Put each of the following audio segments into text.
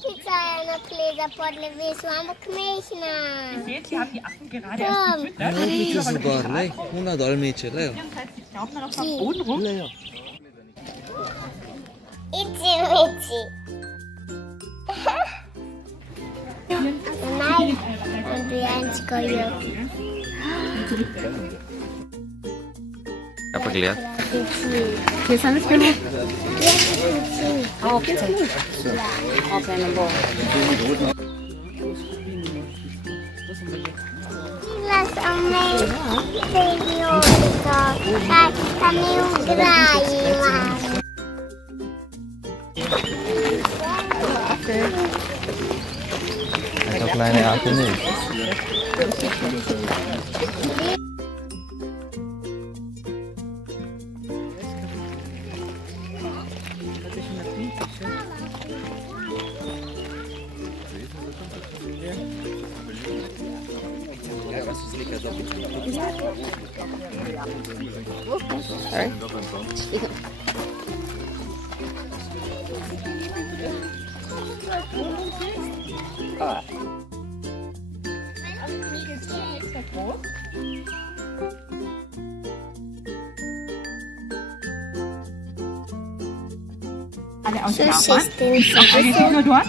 Pizza na pleza podle vesu, ampak mehna. Ihr seht, sie haben die Affen gerade erst gefüttert. Odlično so gor, lej, una dol meče, lej. Das heißt, sie laufen dann auf dem Boden rum. Itzi, itzi. Nein, Andrijansko je. Kaj pa gledati? Kje sem jaz bil? Itzi. Ovce. Ovce ne bo. Bila sem srednjolika, kaj mi ugrajila. To kleine Affen nicht. Sorry. Alle aus So Japan. sistem Noch eine Finger dort.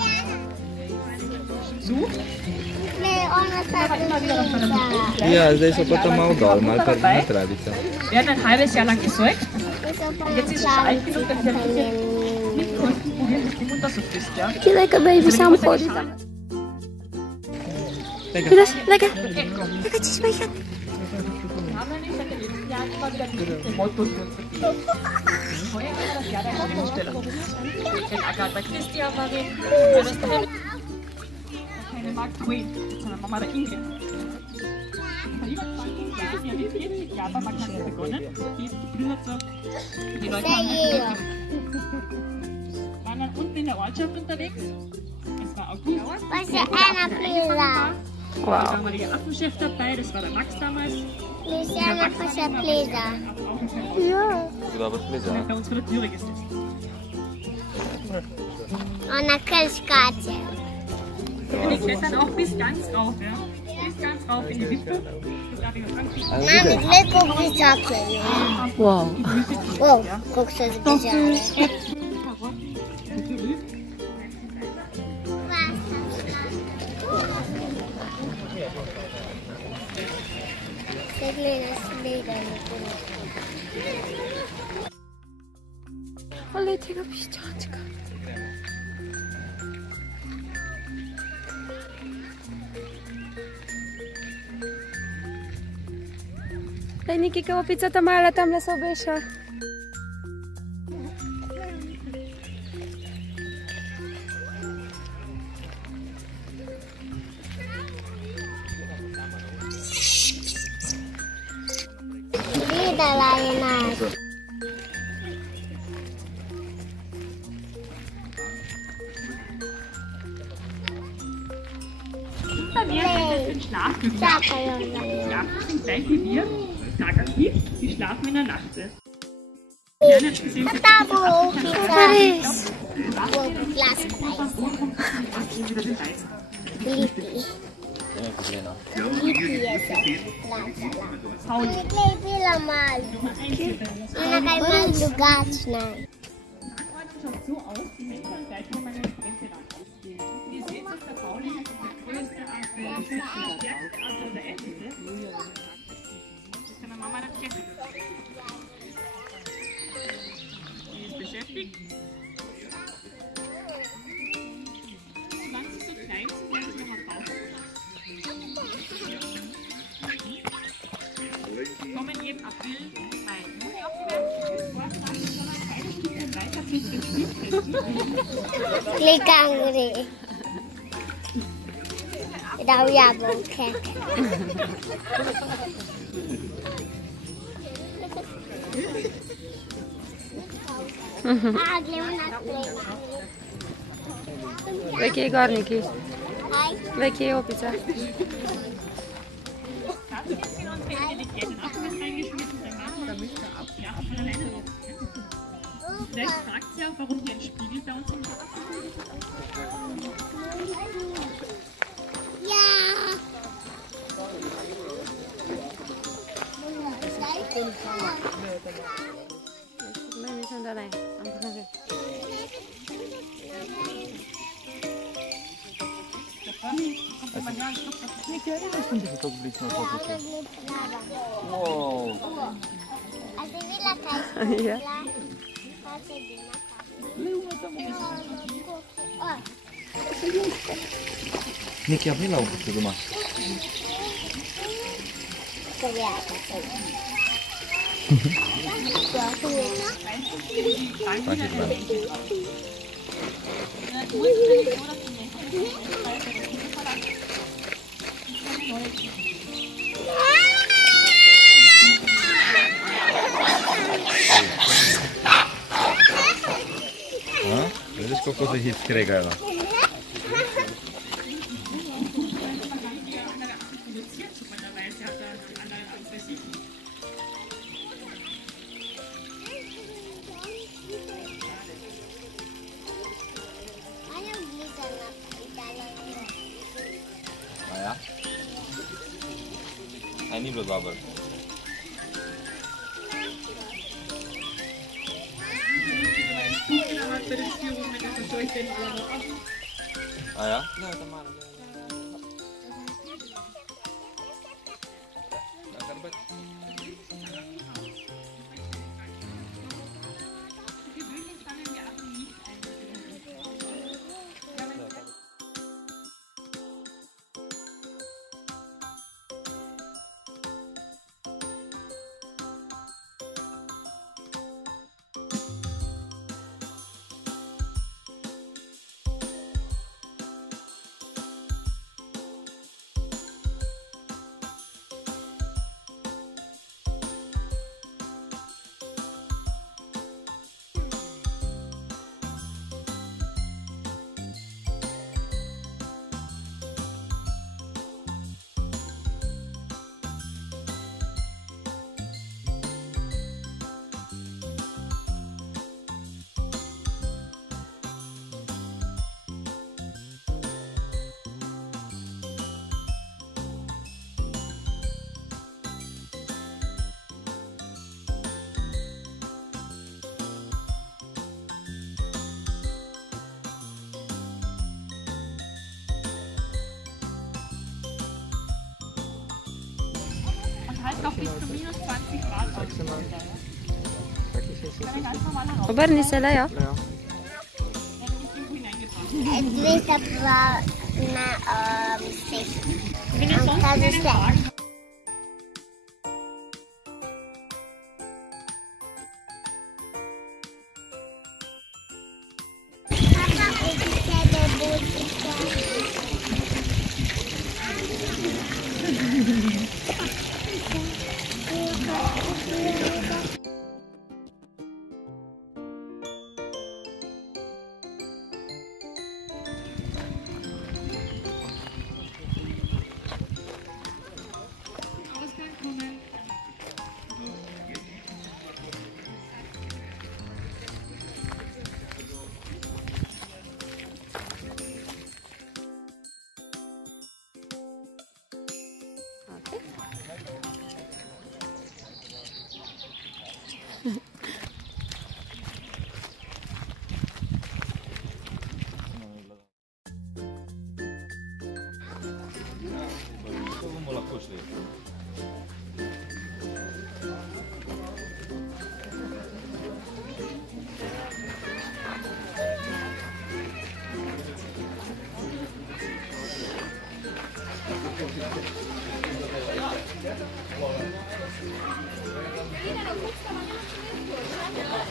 Sucht. Ne, ona sad uvica. Ja, zdaj so pa tam malo dol, malo kar na travica. Werden ein halbes Jahr lang gesäugt. Jetzt ist es schon alt genug, dass wir mit Kosten probieren, dass die Mutter so frisst, ja? Feel like a baby some body. Lecker. Lecker, tschüss, Mädchen. Wir haben nämlich seit den letzten Jahren immer wieder die Mottos für uns vergeben. Heuer war das Jahr der Herstellung. Wenn Agatha Christie war, war das daheim. Keine Mark Twain, sondern Mama der Ingrid. Vor über 20 Jahren, ja wie 40 Jahren, hat man begonnen. Die ist früher so. Die Leute haben halt waren dann unten in der Ortschaft unterwegs. Es war August. Was je ena pleza. Da war mal der Affenchef dabei, das war der Max damals. Luciana pa še pleza. Kdo bo splezal? Bei uns vor der Türe gesessen. Ona kar skače. Die klettern auch bis ganz rauf, ja. Bis ganz rauf in die Wippe. Da habe ich was angefangen. Mami, gled koliko visoke je. Wow. Wow, koliko so zbežali. Se gleda sledanje. Olej tega piščančka. Ej, Niki, kako picata mala tamle se obeša. Gledala je nas. Hinter mir gibt es den Schlafmücken. Čakajo Die na njo. Schlafmücken sind gleich wie wir, tagaktiv, die schlafen in der Nacht. Ja, nicht gesehen, dass Ta bo opica. Res. Bo plaskaj. die wieder den Reis. Lipi. Lipi je se plačala. Pauli. Nekaj je bila malo. Ona kaj malo drugačna. Schaut so aus, die Menschen gleich wie meine Grenze lang. Ihr seht, dass der Pauli der größte Affe, der stärkste Affe und der älteste. Das ist meine Mama der Jessie. Die ist beschäftigt. Solange sie so klein sind, werden sie noch am Bauch. Kommen im April bei Juni auf Klikam gre. Dal jabolke. A, gremo naprej. Vekje je gor, Niki. Aj, Vekje je opica. Vielleicht fragt sie auch, warum hier ein Spiegel bei uns im Haus ist. Nikt, ja nie wiem, skąd się to zbliżą Ja ona nie prawa. Wow. A ty wila kaj Ja. Nick, ja bilau di rumah. Terakhir banget. Hah? Dit is kok hit gekregen. Ja? Ini belum bubble. Ah ja? Nee, teman. Halt noch bis zu minus 20 Grad. Oberni se, Leo. Dwie na Wenn es sonst keine Fragen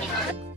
Thank you.